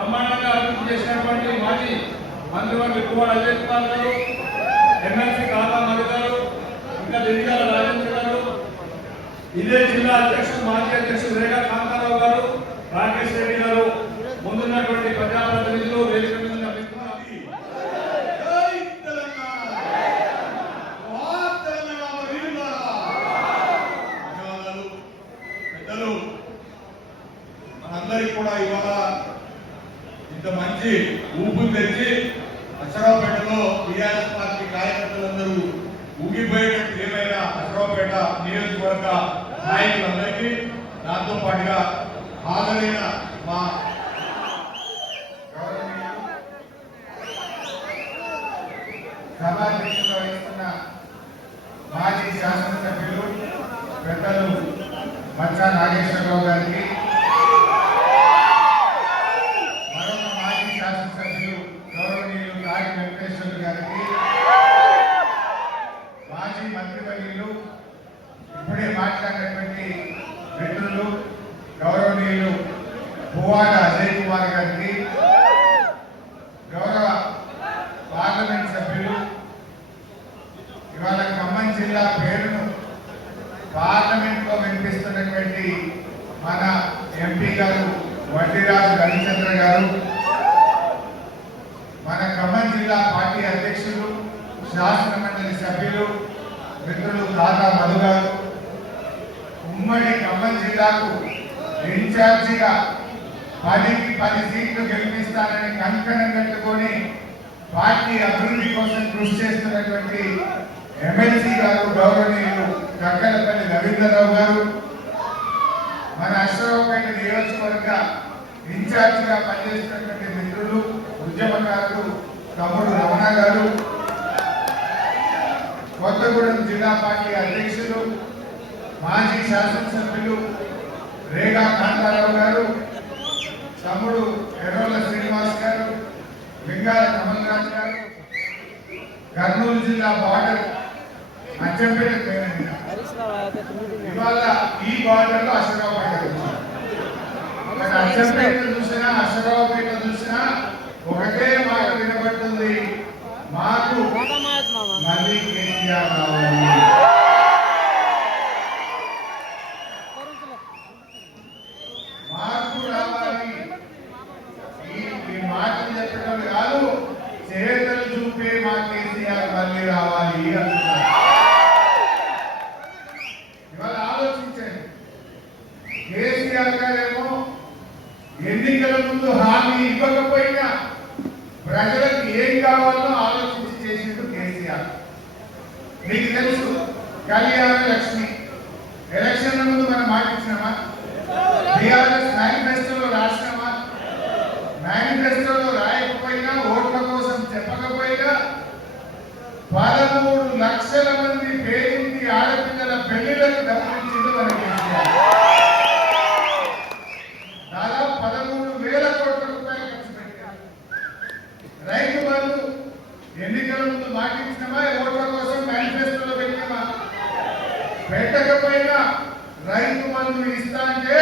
బ్రహ్మాండంగా అభివృద్ధి చేసినటువంటి మాజీ మంత్రివర్గ కుమార్ అజయ్ కుమార్ గారు, ఎమ్మెల్సీ కాకా మధు గారు, ఇంకా దివ్యాల రాజేంద్ర గారు, ఇదే జిల్లా అధ్యక్షుడు మాజీ అధ్యక్షుడు రేగా కాంతారావు గారు, రాకేష్ రెడ్డి గారు, ముందున్నటువంటి ప్రజాప్రతినిధులు, వేదిక మీద ఉన్న మనందరికీ కూడా ఇవాళ ఇంత మంచి ఊపు తెచ్చి అశ్వరావుపేటలో టీఆర్ఎస్ పార్టీ కార్యకర్తలందరూ ఊగిపోయేటట్టు ఏమైనా అశ్వరావుపేట నియోజకవర్గ నాయకులందరికీ దాంతో పాటుగా హాజరైన మా సభాధ్యక్షత వహిస్తున్న మాజీ శాసనసభ్యులు పెద్దలు మచ్చా నాగేశ్వరరావు గారికి, మరొక మాజీ శాసనసభ్యులు గౌరవనీయులు నాగి వెంకటేశ్వర గారికి, మాజీ మంత్రివర్యులు ఇప్పుడే మాట్లాడినటువంటి మిత్రులు గౌరవనీయులు పువ్వాడ అజయ్ కుమార్ గారికి, గౌరవ పార్లమెంట్ సభ్యులు, ఇవాళ ఖమ్మం జిల్లా పేరును పార్లమెంట్ లో వినిపిస్తున్నటువంటి మన ఎంపీ గారు వడ్డీరాజు రవిచంద్ర గారు, మన ఖమ్మం జిల్లా పార్టీ అధ్యక్షులు, శాసన మండలి సభ్యులు మిత్రులు తాతా మధు గారు, ఉమ్మడి ఖమ్మం జిల్లాకు ఇన్ఛార్జిగా 10కి 10 సీట్లు గెలిపిస్తానని కంకణం కట్టుకొని పార్టీ అభివృద్ధి కోసం కృషి చేస్తున్నటువంటి ఎమ్మెల్సీ గారు గౌరవనీయులు కక్కలపల్లి రవీంద్రరావు గారు, మన అశ్వరావుపేట నియోజకవర్గ ఇన్ఛార్జిగా పనిచేస్తున్నటువంటి మిత్రులు ఉద్యమకారులు తమ్ముడు రమణ గారు, కొత్తగూడెం జిల్లా పార్టీ అధ్యక్షులు మాజీ శాసనసభ్యులు రేగా కాంతారావు గారు, తమ్ముడు ఎర్రోల శ్రీనివాస్ గారు, లింగాల కమల్ రాజ్ గారు, కర్నూలు జిల్లా బార్డర్ అచ్చంపేట ఇవాళ ఈ బార్డర్ లో అశ్వరావుపేట అచ్చంపేట చూసినా అశ్వరావుపేట చూసినా ఒకటే మాట వినబడుతుంది, మాకు మళ్ళీ కేసీఆర్ రావాలి, మార్పు రావాలి. ఈ మాటలు చెప్పడం కాదు, చేతలు చూపే మా కేసీఆర్ మళ్ళీ రావాలి అంటున్నారు. ఇవాళ ఆలోచించండి, కేసీఆర్ గారేమో ఎన్నికల ముందు హామీ ఇవ్వకపోయినా ప్రజలకు ఏం కావాలో ఆలోచించి చేసిండు కేసీఆర్. మీకు తెలుసు, కళ్యాణ లక్ష్మి ఎలక్షన్ల ముందు మనం మాట ఇచ్చినామా? టీఆర్ఎస్ మేనిఫెస్టోలో రాసినామా? మేనిఫెస్టోలో రాయకపోయినా, ఓట్ల కోసం చెప్పకపోయినా 13 లక్షల మంది పేరింటి ఆడపిల్లల పెళ్లిళ్లకు డబ్బులు ఇచ్చింది మన కేసీఆర్. దాదాపు 13,000 కోట్ల రూపాయలు ఖర్చు పెట్టారు. రైతు బంధు ఎన్నికల ముందు మాట ఇచ్చినామా? ఓట్ల కోసం మేనిఫెస్టోలో పెట్టినామా? పెట్టకపోయినా రైతు బంధు ఇస్తా అంటే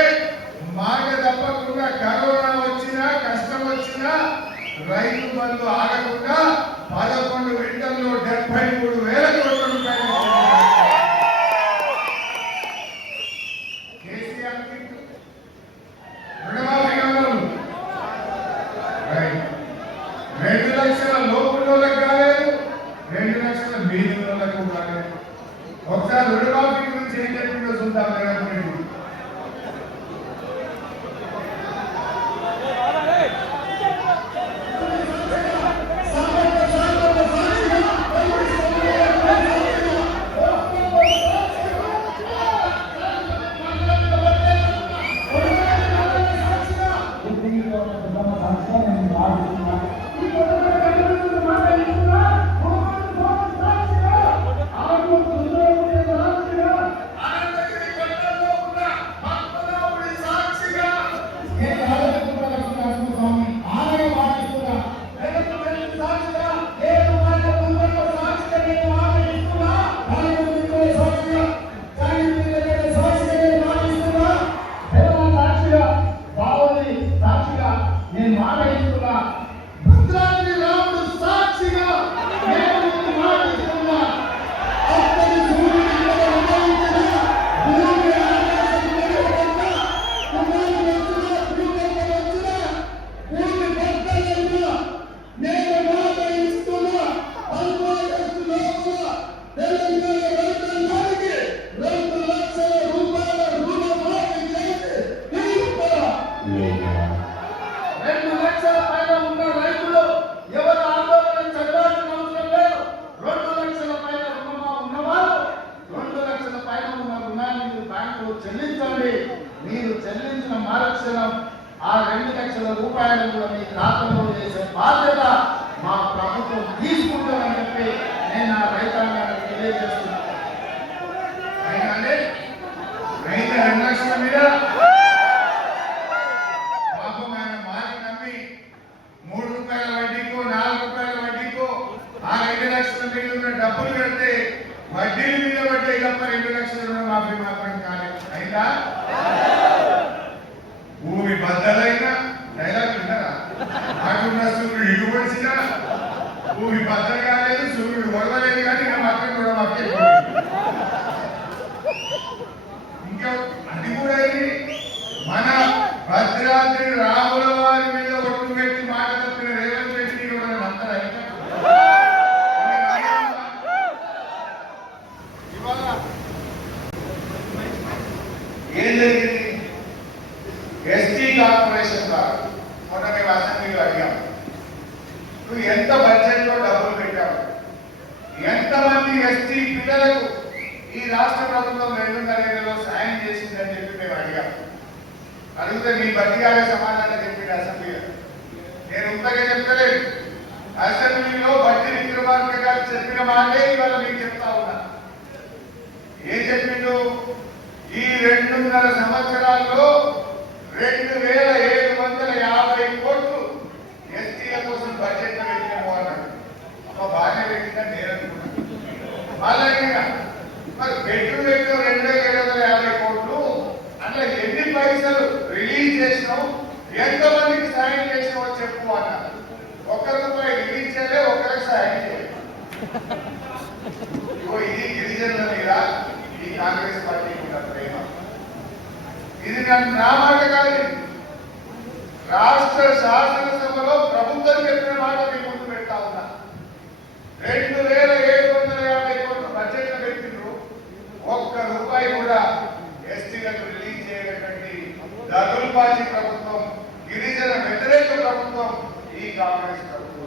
మాట తప్పకుండా కరోనా వచ్చినా కష్టం వచ్చినా రైతు బంధు ఆగకుండా 11 విడతల్లో 73,000 కోట్ల రూపాయలు కేసీఆర్ రుణమాఫీ కావాలి. 2 లక్షల లోపులకు కాలేదు, 2 లక్షల మీదిలకు కాలేదు. ఒకసారి రుణమాఫీ గురించి ఏం చెప్పిందో చూద్దాం. చెల్లించండి. మీరు చెల్లించిన మరుక్షణం ఆ 2 లక్షల రూపాయలు కూడా మీ ఖాతాలో చేసే బాధ్యత మా ప్రభుత్వం తీసుకుంటామని చెప్పి నేను ఆ రైతాంగానికి తెలియజేస్తున్నాను. అయినానే రైతు 2 లక్షల మీద పాపం ఆయన మాట నమ్మి 3 రూపాయల వడ్డీకో 4 రూపాయల వడ్డీకో ఆ 2 లక్షల మీద ఉన్న డబ్బులు కడితే వడ్డీల మీద వడ్డీ తప్ప 2 లక్షల రుణమాఫీ మాత్రం కాలేదు. అయినా భూమి బద్దలైన డైలాగ్ విన్నారా? అటున్న సూర్యుడు ఇటుపడిచినా భూమి బద్దలు కాలేదు, సూర్యుడు గొడవలేదు, కానీ ఇంకా మాత్రం రుణమాఫీ ఇంకా అది కూడా ఇది మన భద్రాద్రి రాముల వారి మీద ఒట్టు పెట్టి మాట తప్పిన రేవంత్ రెడ్డి కూడా నమ్మరా? ఇవాళ ఏం జరిగింది? ఎస్టీ కార్పొరేషన్ ద్వారా మొన్న మేము అసెంబ్లీలో అడిగాం, నువ్వు ఎంత బడ్జెట్ లో డబ్బులు పెట్టావు, ఎంతమంది ఎస్టీ పిల్లలకు ఈ రాష్ట్ర ప్రభుత్వం 2.5 సాయం చేసిందని చెప్పి మేము అడిగాం. అడిగితే మీ బతిగాలే సమాధానం చెప్పింది అసెంబ్లీలో. నేను ఇంతగా చెప్తలేదు, అసెంబ్లీలో బట్టి విక్రమార్క గారు చెప్పిన మాటే ఇవాళ మీకు చెప్తా ఉన్నా. ఏం చెప్పిండు? ఈ 2.5 సంవత్సరాల్లో 2,750 కోట్లు ఎస్టీల కోసం బడ్జెట్ పెట్టినాము అన్నాడు. అమ్మ బాగానే పెట్టిందని నేను అనుకున్నాను. అలాగే మరి బెడ్రూమ్ పెట్టిన 2,750 కోట్లు అంటే ఎన్ని పైసలు రిలీజ్ చేసినావు, ఎంతమందికి సాయం చేసినావో చెప్పు అన్నారు. 1 రూపాయి రిలీజ్ చేయలే, 1 సాయం చేయలేదు. ఇది గిరిజనుల మీద ఈ కాంగ్రెస్ పార్టీకి ఉన్న ప్రేమ. ఇది నన్ను నా మాట కాదు, రాష్ట్ర శాసనసభలో ప్రభుత్వం చెప్పిన మాట మీ ముందు పెడతా ఉన్నా. 2,750 కోట్లు బడ్జెట్ పెట్టిండ్రు, 1 రూపాయి కూడా ఎస్టీలకు రిలీజ్ చేయనటువంటి దగులుబాజీ ప్రభుత్వం, గిరిజన వ్యతిరేక ప్రభుత్వం ఈ కాంగ్రెస్ ప్రభుత్వం.